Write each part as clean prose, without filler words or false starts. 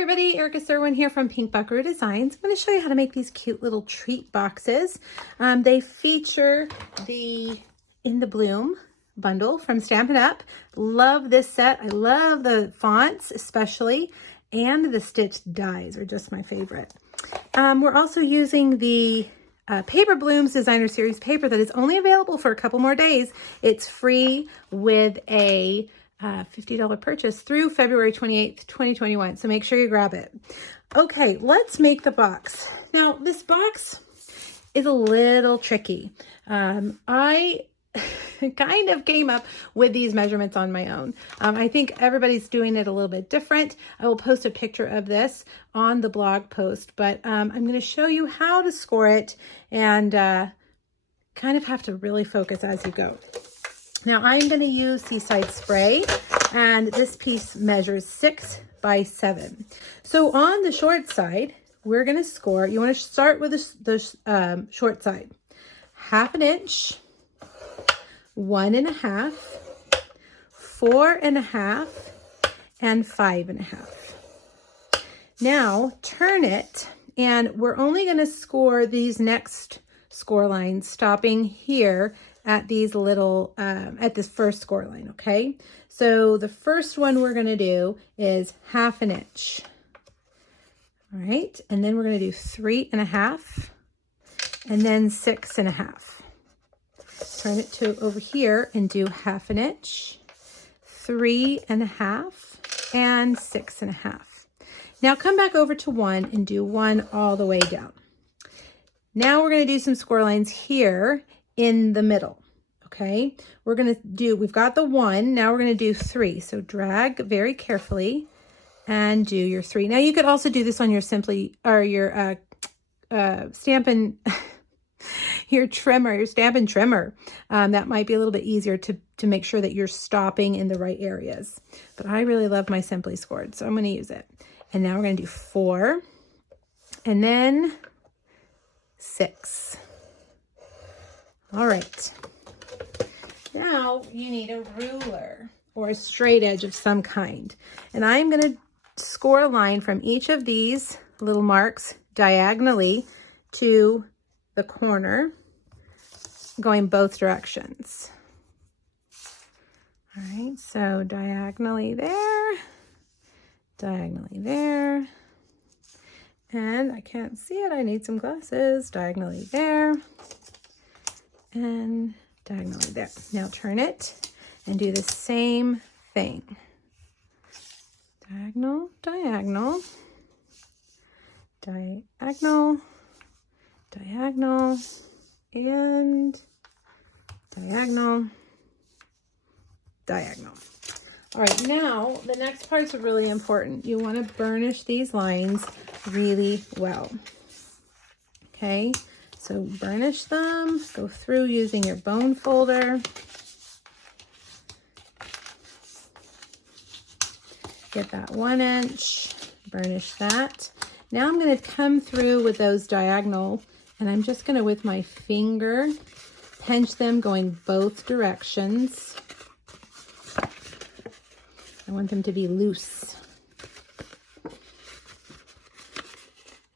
everybody, Erica Serwin here from Pink Buckaroo Designs. I'm going to show you how to make these cute little treat boxes. They feature the In the Bloom bundle from Stampin' Up. Love this set. I love the fonts especially, and the stitched dies are just my favorite. We're also using the Paper Blooms Designer Series paper that is only available for a couple more days. It's free with a $50 purchase through February 28th, 2021. So make sure you grab it. Okay, let's make the box. Now, this box is a little tricky. I kind of came up with these measurements on my own. I think everybody's doing it a little bit different. I will post a picture of this on the blog post, but I'm going to show you how to score it and kind of have to really focus as you go. Now I'm going to use Seaside Spray, and this piece measures 6 by 7. So on the short side, we're going to score, you want to start with the short side, 1/2 inch, 1.5, 4.5, and 5.5. Now turn it, and we're only going to score these next score lines, stopping here at these little, at this first score line, okay? So the first one we're gonna do is 1/2 inch. All right, and then we're gonna do 3.5, and then 6.5. Turn it to over here and do 1/2 inch, 3.5, and 6.5. Now come back over to 1 and do 1 all the way down. Now we're gonna do some score lines here in the middle, okay? We've got the 1, now we're gonna do 3. So drag very carefully and do your 3. Now you could also do this on your your Stampin' your trimmer, your Stampin' trimmer. That might be a little bit easier to make sure that you're stopping in the right areas. But I really love my Simply Scored, so I'm gonna use it. And now we're gonna do 4, and then 6. All right, now you need a ruler or a straight edge of some kind. And I'm going to score a line from each of these little marks diagonally to the corner, going both directions. All right, so diagonally there, and I can't see it, I need some glasses, diagonally there, and diagonally there. Now turn it and do the same thing. Diagonal, diagonal, diagonal, diagonal, and diagonal, diagonal. All right, now the next part's really important. You want to burnish these lines really well. Okay. So burnish them, go through using your bone folder. Get that 1 inch, burnish that. Now I'm going to come through with those diagonal, and I'm just going to, with my finger, pinch them going both directions. I want them to be loose.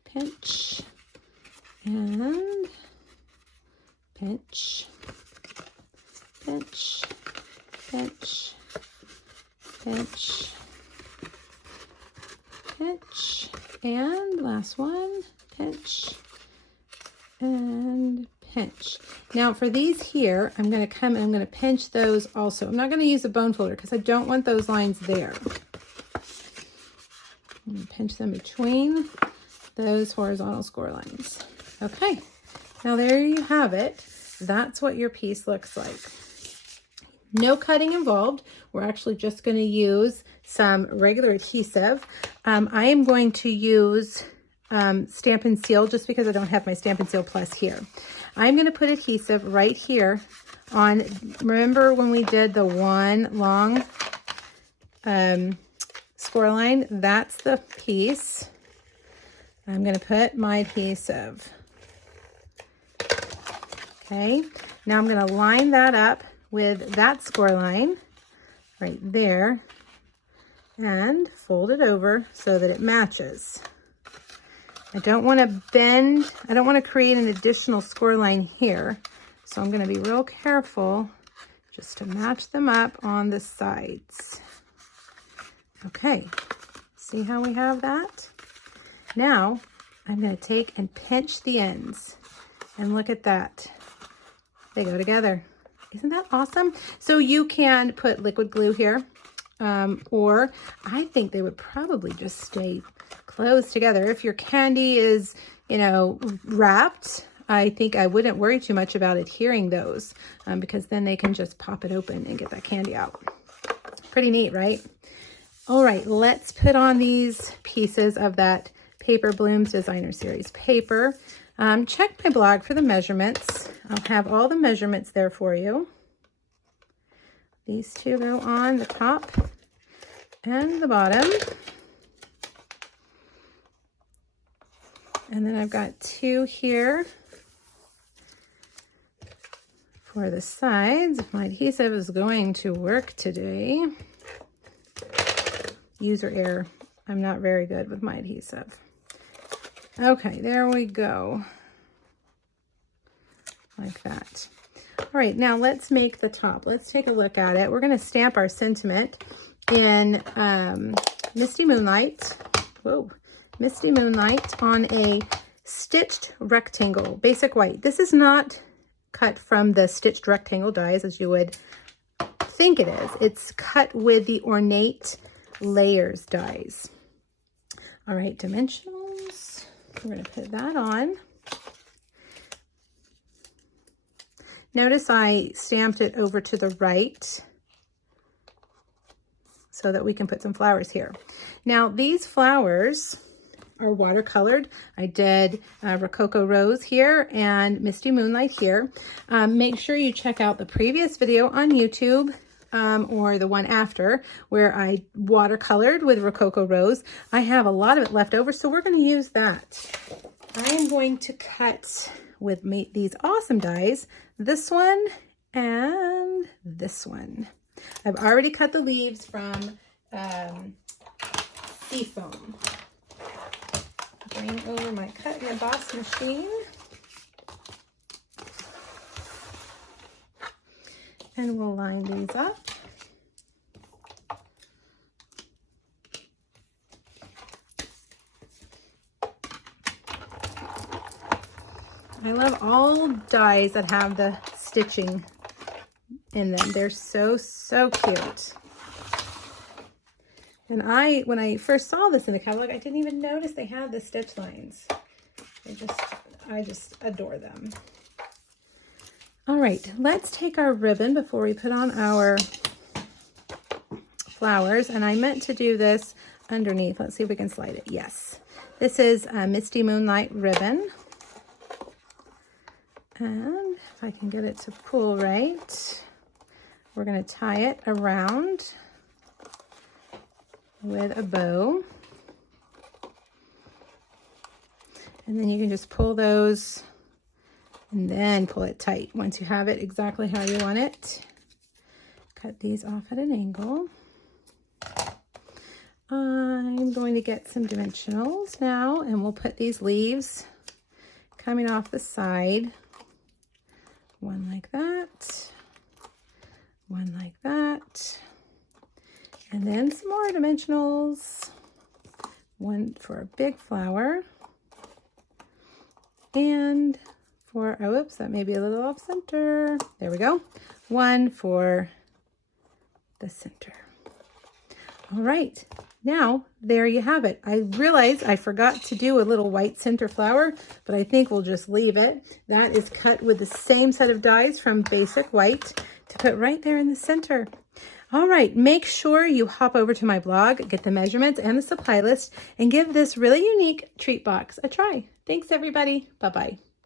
Pinch. And pinch, pinch, pinch, pinch, pinch, and last one, pinch, and pinch. Now for these here, I'm going to come and I'm going to pinch those also. I'm not going to use a bone folder because I don't want those lines there. I'm going to pinch them between those horizontal score lines. Okay, now there you have it. That's what your piece looks like. No cutting involved. We're actually just going to use some regular adhesive. I am going to use Stampin' Seal just because I don't have my Stampin' Seal Plus here. I'm going to put adhesive right here on, remember when we did the one long score line? That's the piece. I'm going to put my adhesive. Okay, now I'm going to line that up with that score line right there. and fold it over so that it matches. I don't want to bend, I don't want to create an additional score line here. So I'm going to be real careful just to match them up on the sides. Okay, see how we have that? Now I'm going to take and pinch the ends, and look at that. They go together. Isn't that awesome? So you can put liquid glue here, or I think they would probably just stay closed together. If your candy is, you know, wrapped, I think I wouldn't worry too much about adhering those, because then they can just pop it open and get that candy out. Pretty neat, right? All right, let's put on these pieces of that Paper Blooms Designer Series paper. Check my blog for the measurements. I'll have all the measurements there for you. These two go on the top and the bottom. And then I've got two here for the sides. If my adhesive is going to work today. User error. I'm not very good with my adhesive. Okay, there we go. Like that. All right, now let's make the top. Let's take a look at it. We're going to stamp our sentiment in Misty Moonlight. Whoa. Misty Moonlight on a stitched rectangle, basic white. This is not cut from the stitched rectangle dies as you would think it is. It's cut with the ornate layers dies. All right, dimensionals. We're going to put that on. Notice I stamped it over to the right so that we can put some flowers here. Now these flowers are watercolored. I did Rococo Rose here and Misty Moonlight here. Make sure you check out the previous video on YouTube or the one after where I watercolored with Rococo Rose. I have a lot of it left over, so we're going to use that. I am going to cut with these awesome dies, this one and this one. I've already cut the leaves from Seafoam. Bring over my cut and emboss machine. And we'll line these up. I love all dies that have the stitching in them. They're so, so cute. And when I first saw this in the catalog, I didn't even notice they had the stitch lines. I just adore them. All right, let's take our ribbon before we put on our flowers. And I meant to do this underneath. Let's see if we can slide it. Yes. This is a Misty Moonlight ribbon. And if I can get it to pull right, we're going to tie it around with a bow. And then you can just pull those and then pull it tight once you have it exactly how you want it. Cut these off at an angle. I'm going to get some dimensionals now, and we'll put these leaves coming off the side. One like that, one like that, and then some more dimensionals. One for a big flower, and for, oh, whoops, that may be a little off center. There we go. One for the center. All right, now there you have it. I realized I forgot to do a little white center flower, but I think we'll just leave it. That is cut with the same set of dies from Basic White to put right there in the center. All right, make sure you hop over to my blog, get the measurements and the supply list, and give this really unique treat box a try. Thanks, everybody. Bye-bye.